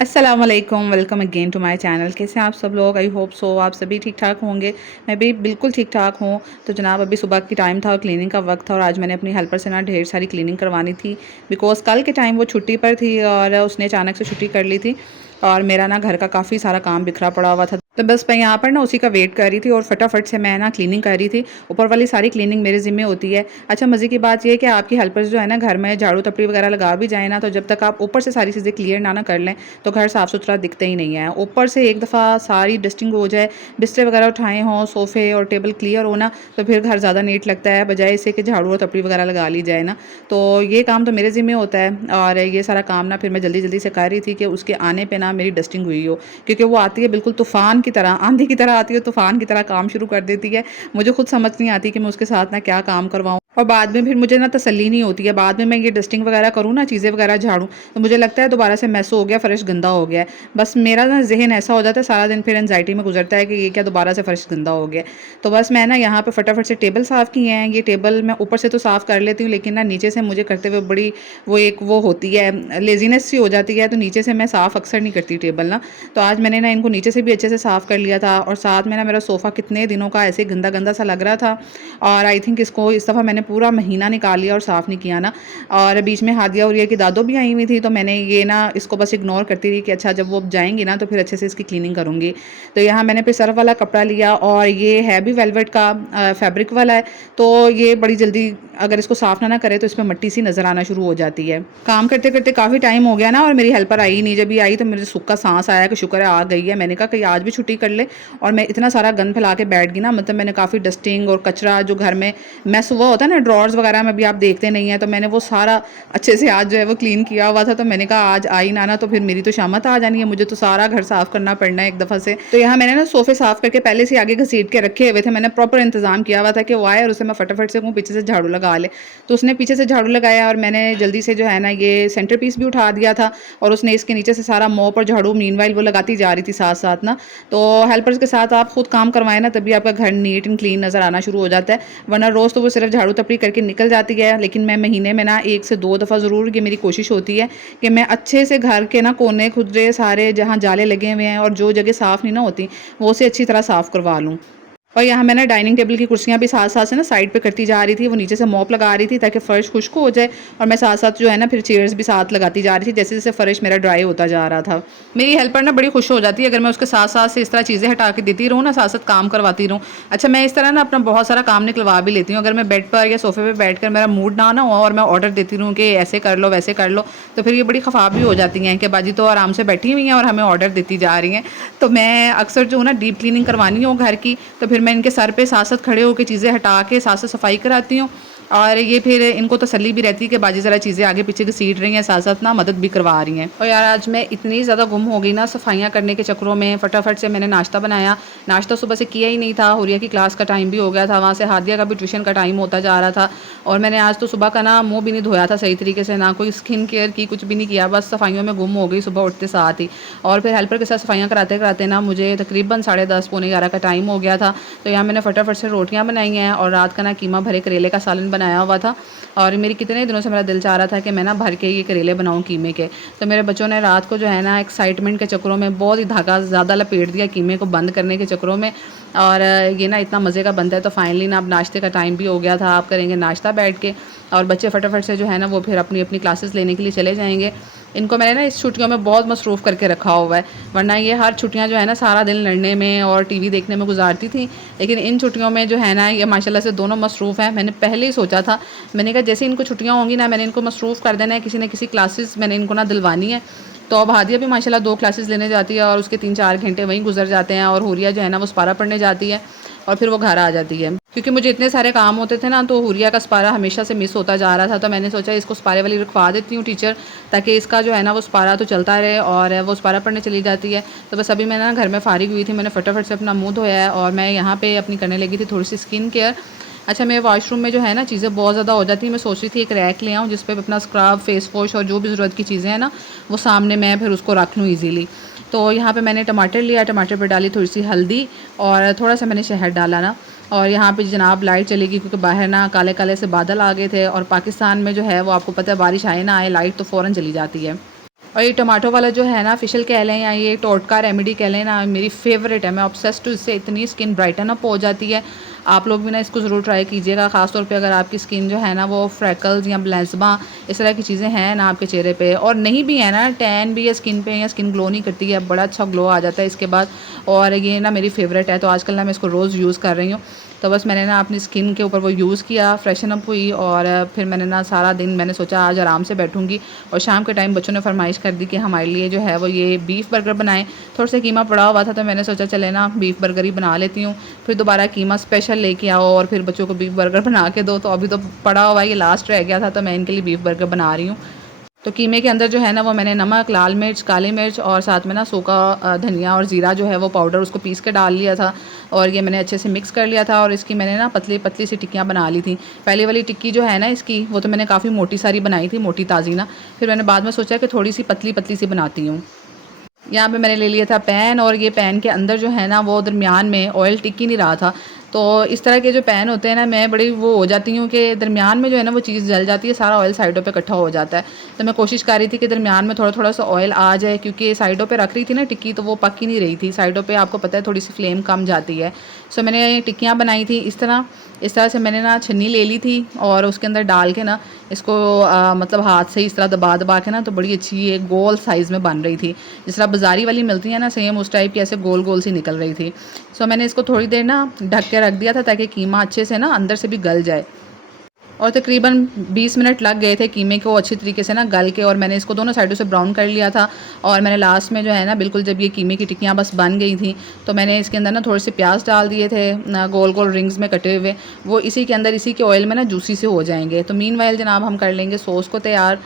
अस्सलाम वालेकुम, welcome again to my channel. कैसे हैं आप सब लोग? आई होप सो आप सभी ठीक ठाक होंगे। मैं भी बिल्कुल ठीक ठाक हूँ। तो जनाब अभी सुबह की टाइम था और क्लीनिंग का वक्त था और आज मैंने अपनी हेल्पर से ना ढेर सारी क्लीनिंग करवानी थी, बिकॉज़ कल के टाइम वो छुट्टी पर थी और उसने अचानक से छुट्टी कर ली थी और मेरा ना घर का काफ़ी सारा काम बिखरा पड़ा हुआ था। तो बस मैं यहाँ पर ना उसी का वेट कर रही थी और फटाफट से मैं ना क्लीनिंग कर रही थी। ऊपर वाली सारी क्लीनिंग मेरे ज़िम्मे होती है। अच्छा, मज़े की बात ये है कि आपकी हेल्पर्स जो है ना घर में झाड़ू तपड़ी वगैरह लगा भी जाए ना, तो जब तक आप ऊपर से सारी चीज़ें क्लियर ना कर लें तो घर साफ़ सुथरा दिखता ही नहीं है। ऊपर से एक दफ़ा सारी डस्टिंग हो जाए, बिस्तर वगैरह उठाए हों, सोफ़े और टेबल क्लियर हो ना, तो फिर घर ज़्यादा नीट लगता है, बजाय इससे कि झाड़ू और तपड़ी वगैरह लगा ली जाए ना। तो ये काम तो मेरे ज़िम्मे होता है और ये सारा काम ना फिर मैं जल्दी-जल्दी से कर रही थी कि उसके आने पे ना मेरी डस्टिंग हुई हो। क्योंकि वो आती है बिल्कुल तूफ़ान की तरह, आंधी की तरह आती है, तूफ़ान की तरह काम शुरू कर देती है। मुझे खुद समझ नहीं आती कि मैं उसके साथ ना क्या काम करवाऊँ और बाद में फिर मुझे ना तसल्ली नहीं होती है। बाद में मैं ये डस्टिंग वगैरह करूँ ना, चीज़ें वगैरह झाड़ूँ, तो मुझे लगता है दोबारा से मैस हो गया, फ़र्श गंदा हो गया है। बस मेरा ना ज़हन ऐसा हो जाता है, सारा दिन फिर एंग्ज़ायटी में गुज़रता है कि ये क्या दोबारा से फ़र्श गंदा हो गया है। तो बस मैं ना यहाँ पे फटाफट से टेबल साफ़ किए हैं। ये टेबल मैं ऊपर से तो साफ़ कर लेती हूँ, लेकिन ना नीचे से मुझे करते हुए बड़ी वो होती है, लेज़ीनेस सी हो जाती है, तो नीचे से मैं साफ़ अक्सर नहीं करती टेबल ना। तो आज मैंने ना इनको नीचे से भी अच्छे से साफ़ कर लिया था और साथ में ना मेरा सोफ़ा कितने दिनों का ऐसे गंदा-गंदा सा लग रहा था और आई थिंक इसको इस दफ़ा मैंने पूरा महीना निकाल लिया और साफ़ नहीं किया ना। और बीच में हादिया और रिया की दादो भी आई हुई थी, तो मैंने ये ना इसको बस इग्नोर करती रही कि अच्छा जब वो जाएँगी ना तो फिर अच्छे से इसकी क्लीनिंग करूँगी। तो यहाँ मैंने फिर सर्फ़ वाला कपड़ा लिया और ये है भी वेलवेट का फैब्रिक वाला है, तो ये बड़ी जल्दी अगर इसको साफ़ ना करें तो इसमें मट्टी सी नज़र आना शुरू हो जाती है। काम करते-करते काफ़ी टाइम हो गया ना और मेरी हेल्पर आई ही नहीं। जब ये आई तो मुझे सुख का साँस आया कि शुक्र है आ गई है। मैंने कहा कि आज भी छुट्टी कर ले और मैं इतना सारा गंद फैला के बैठ गई ना, मतलब मैंने काफ़ी डस्टिंग और कचरा जो घर में मेस हुआ होता है ना, ड्रॉर्स वगैरह में भी आप देखते नहीं हैं, तो मैंने वो सारा अच्छे से आज जो है वो क्लीन किया हुआ था। तो मैंने कहा आज आई ना तो फिर मेरी तो शामत आ जानी है, मुझे तो सारा घर साफ़ करना पड़ना है एक दफ़ा से। तो यहाँ मैंने ना सोफ़े साफ़ करके पहले से आगे घसीट के रखे हुए थे। मैंने प्रॉपर इंतज़ाम किया हुआ था कि वो आए और उसे मैं फटाफट से कहूँ पीछे से झाड़ू लगा ले। तो उसने पीछे से झाड़ू लगाया और मैंने जल्दी से जो है ना ये सेंटर पीस भी उठा दिया था और उसने इसके नीचे से सारा मॉप और झाड़ू मीनवाइल वो लगाती जा रही थी साथ-साथ ना। तो हेल्पर्स के साथ आप खुद काम करवाएँ ना, तभी आपका घर नीट एंड क्लीन नज़र आना शुरू हो जाता है। वरना रोज़ तो वो सिर्फ़ झाड़ू तपड़ी करके निकल जाती है, लेकिन मैं महीने में ना 1 से 2 दफ़ा ज़रूर ये मेरी कोशिश होती है कि मैं अच्छे से घर के ना कोने खुदरे सारे जहाँ जाले लगे हुए हैं और जो जगह साफ़ नहीं ना होती, वो उसे अच्छी तरह साफ़ करवा लूँ। और यहाँ मैंने डाइनिंग टेबल की कुर्सियाँ भी साथ-साथ से ना साइड पे करती जा रही थी, वो नीचे से मॉप लगा रही थी ताकि फ़र्श खुश्क हो जाए और मैं साथ-साथ जो है ना फिर चेयर्स भी साथ लगाती जा रही थी, जैसे-जैसे फ़र्श मेरा ड्राई होता जा रहा था। मेरी हेल्पर ना बड़ी खुश हो जाती है अगर मैं उसके साथ-साथ से इस तरह चीज़ें हटा के देती रहूँ ना, साथ-साथ काम करवाती रहूँ। अच्छा, मैं इस तरह ना अपना बहुत सारा काम निकलवा भी लेती हूँ। अगर मैं बेड पर या सोफ़े पे बैठकर मेरा मूड ना हो और मैं ऑर्डर देती रहूँ कि ऐसे कर लो, वैसे कर लो, तो फिर ये बड़ी खफ़ा भी हो जाती हैं कि बाजी तो आराम से बैठी हुई हैं और हमें ऑर्डर देती जा रही हैं। तो मैं अक्सर जो हूँ ना डीप क्लीनिंग करवानी हो घर की, तो फिर मैं इनके सर पे साथ-साथ खड़े होके चीज़ें हटा के साथ-साथ सफाई कराती हूँ और ये फिर इनको तसल्ली भी रहती है कि बाजी ज़रा चीज़ें आगे पीछे घसीट रही हैं, साथ-साथ ना मदद भी करवा रही हैं। और यार आज मैं इतनी ज़्यादा गुम हो गई ना सफाइयाँ करने के चक्करों में, फटाफट से मैंने नाश्ता बनाया। नाश्ता सुबह से किया ही नहीं था, हुरिया की क्लास का टाइम भी हो गया था, वहाँ से हादिया का भी ट्यूशन का टाइम होता जा रहा था और मैंने आज तो सुबह का ना मुँह भी नहीं धोया था सही तरीके से, ना कोई स्किन केयर की, कुछ भी नहीं किया, बस सफाइयों में गुम हो गई सुबह उठते साथ ही। और फिर हेल्पर के साथ सफाइयाँ कराते-कराते ना मुझे तकरीबन 10:30 पौने 11 का टाइम हो गया था। तो यहाँ मैंने फटाफट से रोटियाँ बनाई हैं और रात का ना कीमा भरे करेले का सालन बनाया हुआ था और मेरी कितने दिनों से मेरा दिल चाह रहा था कि मैं ना भर के ये करेले बनाऊँ कीमे के। तो मेरे बच्चों ने रात को जो है ना एक्साइटमेंट के चक्करों में बहुत ही धागा ज़्यादा लपेट दिया कीमे को बंद करने के चक्करों में और ये ना इतना मज़े का बनता है। तो फाइनली ना अब नाश्ते का टाइम भी हो गया था, आप करेंगे नाश्ता बैठ के और बच्चे फटाफट से जो है ना वो फिर अपनी-अपनी क्लासेस लेने के लिए चले जाएँगे। इनको मैंने ना इस छुट्टियों में बहुत मसरूफ़ करके रखा हुआ है, वरना ये हर छुट्टियाँ जो है ना सारा दिन लड़ने में और टीवी देखने में गुज़ारती थी। लेकिन इन छुट्टियों में जो है ना ये माशाल्लाह से दोनों मसरूफ़ हैं। मैंने पहले ही सोचा था, मैंने कहा जैसे इनको छुट्टियाँ होंगी ना मैंने इनको मसरूफ़ कर देना है, किसी न किसी क्लासेस मैंने इनको ना दिलवानी है। तो अब हादिया भी माशाल्लाह 2 क्लासेस लेने जाती है और उसके 3-4 घंटे वहीं गुज़र जाते हैं और हुरिया जो है ना वो स्पारा पढ़ने जाती है और फिर वो घर आ जाती है। क्योंकि मुझे इतने सारे काम होते थे ना, तो हुरिया का स्पारा हमेशा से मिस होता जा रहा था, तो मैंने सोचा इसको स्पारे वाली रखवा देती हूँ टीचर, ताकि इसका जो है ना वो स्पारा तो चलता रहे और वो स्पारा पढ़ने चली जाती है। तो बस अभी मैं ना घर में फ़ारिग हुई थी, मैंने फटाफट से अपना मुँह धोया है और मैं यहाँ पे अपनी करने लगी थी थोड़ी सी स्किन केयर। अच्छा, मेरे वॉशरूम में जो है ना चीज़ें बहुत ज़्यादा हो जाती हैं, मैं सोच रही थी एक रैक ले आऊँ जिस पे अपना स्क्रब, फेस वॉश और जो भी ज़रूरत की चीज़ें हैं ना वो सामने मैं फिर उसको रख लूँ ईज़िली। तो यहाँ पे मैंने टमाटर लिया, टमाटर पे डाली थोड़ी सी हल्दी और थोड़ा-सा मैंने शहद डाला ना और यहाँ पे जनाब लाइट चली गई क्योंकि बाहर ना काले-काले से बादल आ गए थे और पाकिस्तान में जो है वो आपको पता है बारिश आए ना आए लाइट तो फ़ौरन चली जाती है। और ये टमाटो वाला जो है ना, फेशियल कह लें या ये टोटका रेमेडी कह लें ना, मेरी फेवरेट है। मैं ऑब्सेस्ड हूँ इससे, इतनी स्किन ब्राइटन अप हो जाती है। आप लोग भी ना इसको ज़रूर ट्राई कीजिएगा, ख़ासतौर पे अगर आपकी स्किन जो है ना वो फ्रैकल्स या ब्लेंसमा इस तरह की चीज़ें हैं ना आपके चेहरे पे, और नहीं भी है ना, टैन भी है स्किन पे या स्किन ग्लो नहीं करती है, बड़ा अच्छा ग्लो आ जाता है इसके बाद। और ये ना मेरी फेवरेट है, तो आजकल ना मैं इसको रोज़ यूज़ कर रही हूँ। तो बस मैंने ना अपनी स्किन के ऊपर वो यूज़ किया, फ्रेशन अप हुई, और फिर मैंने ना सारा दिन मैंने सोचा आज आराम से बैठूँगी। और शाम के टाइम बच्चों ने फरमाइश कर दी कि हमारे लिए जो है वो ये बीफ बर्गर बनाएं। थोड़ा सा कीमा पड़ा हुआ था, तो मैंने सोचा चले ना बीफ बर्गर ही बना लेती हूँ। फिर दोबारा कीमा स्पेशल लेके आओ और फिर बच्चों को बीफ बर्गर बना के दो। तो अभी तो पड़ा हुआ ये लास्ट रह गया था, तो मैं इनके लिए बीफ बर्गर बना रही हूँ। तो कीमे के अंदर जो है ना वो मैंने नमक, लाल मिर्च, काली मिर्च और साथ में ना सूखा धनिया और ज़ीरा जो है वो पाउडर उसको पीस के डाल लिया था, और ये मैंने अच्छे से मिक्स कर लिया था। और इसकी मैंने ना पतली पतली सी टिक्कियाँ बना ली थी। पहली वाली टिक्की जो है ना इसकी, वो तो मैंने काफ़ी मोटी सारी बनाई थी, मोटी ताज़ी ना। फिर मैंने बाद में सोचा कि थोड़ी सी पतली पतली सी बनाती हूँ। यहाँ पे मैंने ले लिया था पैन, और ये पैन के अंदर जो है ना वो दरमियान में ऑयल टिक ही नहीं रहा था। तो इस तरह के जो पैन होते हैं ना, मैं बड़ी वो हो जाती हूँ कि दरमियान में जो है ना वो चीज़ जल जाती है, सारा ऑयल साइडों पे इकट्ठा हो जाता है। तो मैं कोशिश कर रही थी कि दरमियान में थोड़ा थोड़ा सा ऑयल आ जाए, क्योंकि साइडों पे रख रही थी ना टिक्की, तो वो पक ही नहीं रही थी। साइडों पे आपको पता है थोड़ी सी फ्लेम कम जाती है। सो मैंने टिक्कियाँ बनाई थी इस तरह से मैंने ना छन्नी ले ली थी, और उसके अंदर डाल के ना इसको मतलब हाथ से इस तरह दबा दबा के ना, तो बड़ी अच्छी ये गोल साइज़ में बन रही थी। जिस तरह बाज़ारी वाली मिलती है ना, सेम उस टाइप की ऐसे गोल गोल सी निकल रही थी। सो मैंने इसको थोड़ी देर ना ढक के रख दिया था, ताकि कीमा अच्छे से ना अंदर से भी गल जाए। और तकरीबन 20 मिनट लग गए थे कीमे को अच्छी तरीके से ना गल के, और मैंने इसको दोनों साइडों से ब्राउन कर लिया था। और मैंने लास्ट में जो है ना, बिल्कुल जब ये कीमे की टिक्कियाँ बस बन गई थी, तो मैंने इसके अंदर ना थोड़े से प्याज डाल दिए थे गोल गोल रिंग्स में कटे हुए। वो इसी के अंदर, इसी के ऑयल में ना जूसी से हो जाएंगे। तो मीनवाइल जनाब हम कर लेंगे सॉस को तैयार।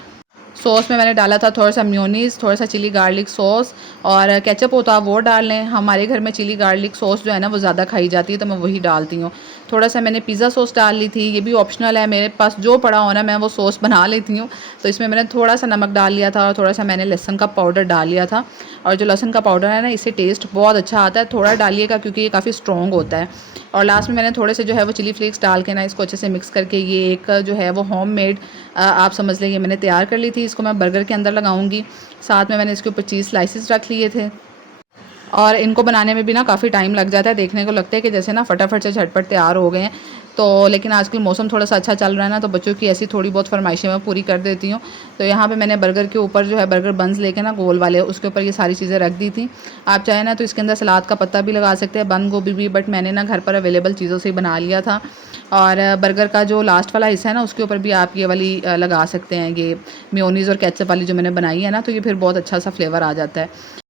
सॉस में मैंने डाला था थोड़ा सा मेयोनीज़, थोड़ा सा चिली गार्लिक सॉस, और केचप होता है वो डाल लें। हमारे घर में चिली गार्लिक सॉस जो है ना वो ज़्यादा खाई जाती है, तो मैं वही डालती हूँ। थोड़ा सा मैंने पिज़्ज़ा सॉस डाल ली थी, ये भी ऑप्शनल है, मेरे पास जो पड़ा हो ना मैं वो सॉस बना लेती हूँ। तो इसमें मैंने थोड़ा सा नमक डाल लिया था, और थोड़ा सा मैंने लहसुन का पाउडर डाल लिया था। और जो लहसुन का पाउडर है ना, इससे टेस्ट बहुत अच्छा आता है, थोड़ा डालिएगा क्योंकि ये काफ़ी स्ट्रॉन्ग होता है। और लास्ट में मैंने थोड़े से जो है वो चिली फ्लेक्स डाल के ना इसको अच्छे से मिक्स करके, ये एक जो है वो होममेड आप समझ लें, ये मैंने तैयार कर ली थी। इसको मैं बर्गर के अंदर लगाऊंगी। साथ में मैंने इसके ऊपर चीज़ स्लाइसेस रख लिए थे, और इनको बनाने में भी ना काफ़ी टाइम लग जाता है। देखने को लगता है कि जैसे ना फटाफट से झटपट तैयार हो गए हैं। तो लेकिन आजकल मौसम थोड़ा सा अच्छा चल रहा है ना, तो बच्चों की ऐसी थोड़ी बहुत फरमाइशें मैं पूरी कर देती हूँ। तो यहाँ पे मैंने बर्गर के ऊपर जो है बर्गर बंस लेके ना गोल वाले, उसके ऊपर ये सारी चीज़ें रख दी थी। आप चाहें ना तो इसके अंदर सलाद का पत्ता भी लगा सकते हैं, बंद गोभी भी, बट मैंने ना घर पर अवेलेबल चीज़ों से ही बना लिया था। और बर्गर का जो लास्ट वाला हिस्सा है ना, उसके ऊपर भी आप ये वाली लगा सकते हैं, ये मेयोनीज़ और केचप वाली जो मैंने बनाई है ना, तो ये फिर बहुत अच्छा सा फ्लेवर आ जाता है।